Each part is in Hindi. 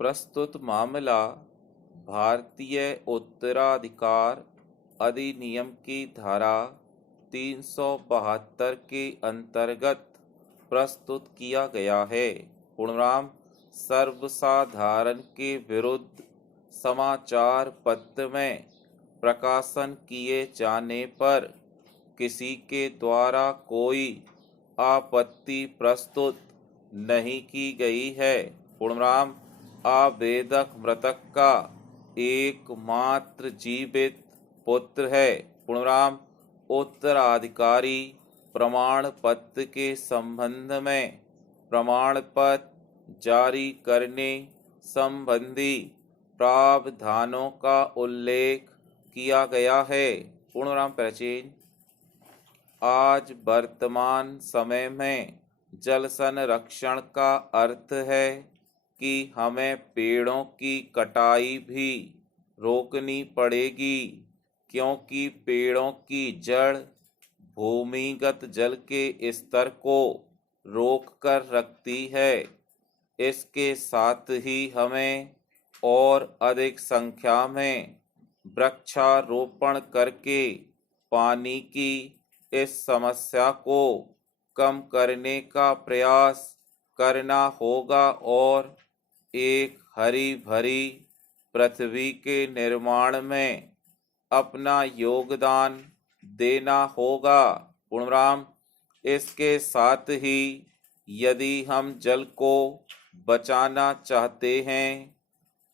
प्रस्तुत मामला भारतीय उत्तराधिकार अधिनियम की धारा 372 के अंतर्गत प्रस्तुत किया गया है। पूर्णराम सर्वसाधारण के विरुद्ध समाचार पत्र में प्रकाशन किए जाने पर किसी के द्वारा कोई आपत्ति प्रस्तुत नहीं की गई है। पूर्णराम आवेदक मृतक का एकमात्र जीवित पुत्र है। पूर्णराम उत्तराधिकारी प्रमाण पत्र के संबंध में प्रमाण पत्र जारी करने संबंधी प्रावधानों का उल्लेख किया गया है। पूर्णराम प्राचीन आज वर्तमान समय में जल संरक्षण का अर्थ है कि हमें पेड़ों की कटाई भी रोकनी पड़ेगी, क्योंकि पेड़ों की जड़ भूमिगत जल के स्तर को रोक कर रखती है। इसके साथ ही हमें और अधिक संख्या में वृक्षारोपण करके पानी की इस समस्या को कम करने का प्रयास करना होगा और एक हरी भरी पृथ्वी के निर्माण में अपना योगदान देना होगा। पूर्णराम इसके साथ ही यदि हम जल को बचाना चाहते हैं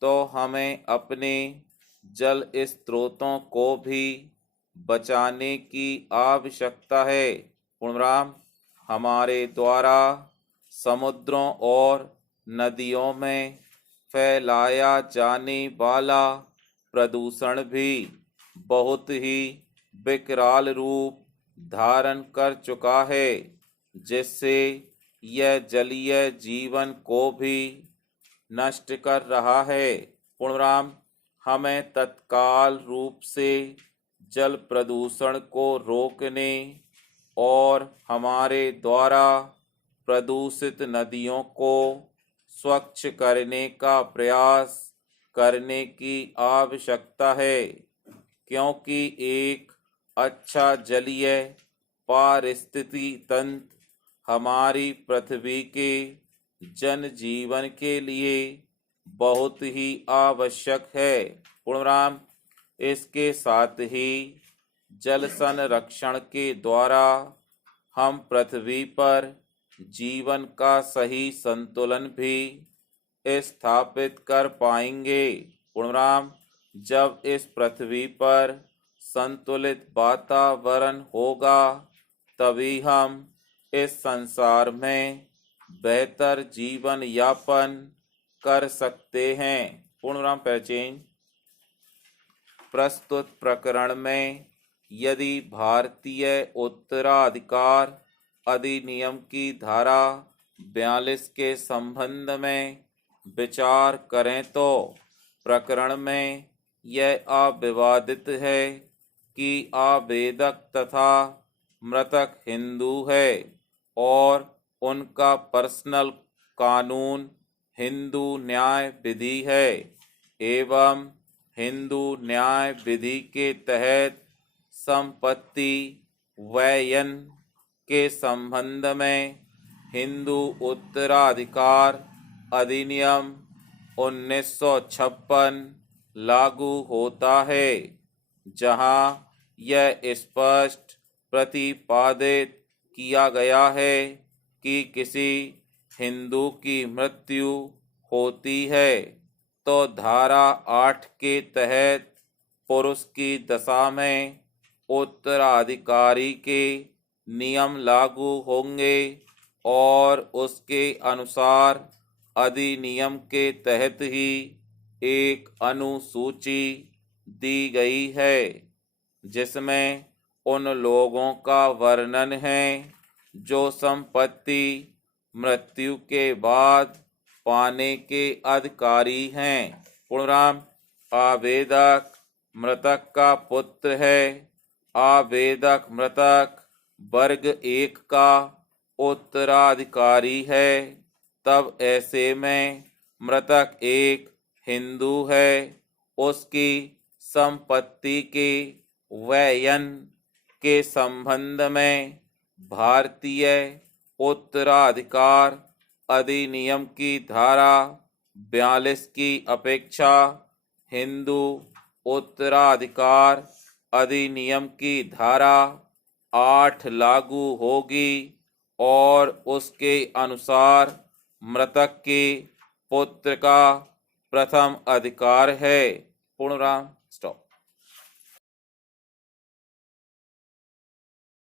तो हमें अपने जल स्रोतों को भी बचाने की आवश्यकता है। पूर्णराम हमारे द्वारा समुद्रों और नदियों में फैलाया जाने वाला प्रदूषण भी बहुत ही विकराल रूप धारण कर चुका है, जिससे यह जलीय जीवन को भी नष्ट कर रहा है। पूर्णराम हमें तत्काल रूप से जल प्रदूषण को रोकने और हमारे द्वारा प्रदूषित नदियों को स्वच्छ करने का प्रयास करने की आवश्यकता है, क्योंकि एक अच्छा जलीय पारिस्थितिकी तंत्र हमारी पृथ्वी के जनजीवन के लिए बहुत ही आवश्यक है। पूर्णराम इसके साथ ही जल संरक्षण के द्वारा हम पृथ्वी पर जीवन का सही संतुलन भी स्थापित कर पाएंगे। पूर्णराम जब इस पृथ्वी पर संतुलित वातावरण होगा तभी हम इस संसार में बेहतर जीवन यापन कर सकते हैं। पूर्णराम प्राचीन प्रस्तुत प्रकरण में यदि भारतीय उत्तराधिकार अधिनियम की धारा 42 के संबंध में विचार करें तो प्रकरण में यह अविवादित है कि आवेदक तथा मृतक हिंदू है और उनका पर्सनल कानून हिंदू न्याय विधि है एवं हिंदू न्याय विधि के तहत संपत्ति व्ययन के संबंध में हिंदू उत्तराधिकार अधिनियम 1956 लागू होता है, जहां यह स्पष्ट प्रतिपादित किया गया है कि किसी हिंदू की मृत्यु होती है तो धारा 8 के तहत पुरुष की दशा में उत्तराधिकारी के नियम लागू होंगे और उसके अनुसार अधिनियम के तहत ही एक अनुसूची दी गई है, जिसमें उन लोगों का वर्णन है जो संपत्ति मृत्यु के बाद पाने के अधिकारी हैं। पूर्णराम आवेदक मृतक का पुत्र है। आवेदक मृतक वर्ग 1 का उत्तराधिकारी है। तब ऐसे में मृतक एक हिंदू है, उसकी संपत्ति के व्ययन के संबंध में भारतीय उत्तराधिकार अधिनियम की धारा 42 की अपेक्षा हिंदू उत्तराधिकार अधिनियम की धारा 8 लागू होगी और उसके अनुसार मृतक के पुत्र का प्रथम अधिकार है। पूर्णविराम। स्टॉप।